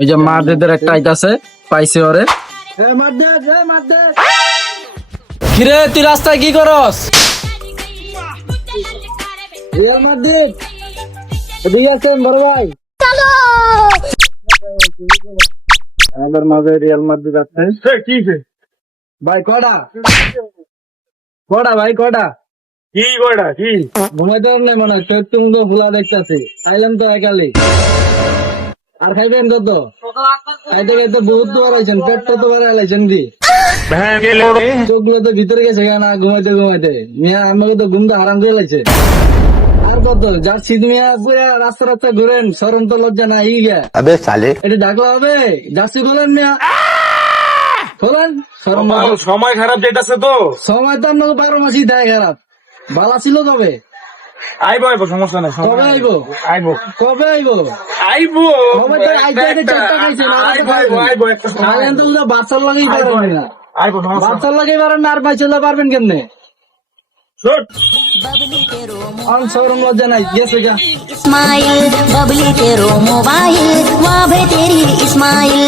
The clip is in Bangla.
ওই যে মাদের একটা আইতাছে পাইছে ওরে। কিরে তুই রাস্তায় কি করস? রিয়াল মাদ্রিদ এদিকে আছেন বড় ভাই। আমাদের মাঝে রিয়াল মাদ্রিদ আছে। কি ভাই কটা ভাই কটা কি কয়টা কি ঘুমাইতে পারলে মনে হয় পেট তুমি তো ফুলা দেখতেছি। আইলাম তো একালি আর খাইবেন কত? খাইতে খাইতে বহুত দোয়ার হয়েছেন, পেট তো তোমার এলাইছেন কি চোখগুলো তো ভিতরে গেছে না ঘুমাইতে ঘুমাইতে। মিয়া আমাকে তো ঘুম তো আরাম দিয়ে লাগছে। আর কত যাচ্ছি তুমি পুরা রাস্তা রাস্তা ঘুরেন, সরম তো লজ্জা না ই গিয়া अबे साले এটা ডাকলা হবে। যাচ্ছি খোলেন মিয়া, খোলেন। সরম সময় খারাপ যেতেছে তো সময় তো আপনাকে 12 মাসই দেয় খারাপ। বালা ছিল তবে আইবো সমস্যা নাই কবে আইবো? আইবো কবে আইবো? আইবো কবে তো আইতে আইতে চারটা খাইছেন। আইবো একটা সময় আইলেন তো উদা বাচ্চার লাগেই পারেন না, আইবো সমস্যা বাচ্চার লাগেই পারেন না, আর ভাই চলে পারবেন কেমনে? শুট অন সরম লজ্জা নাই গেছে গা। इस्माइल बबली तेरो मोबाइल वाह बे तेरी इस्माइल।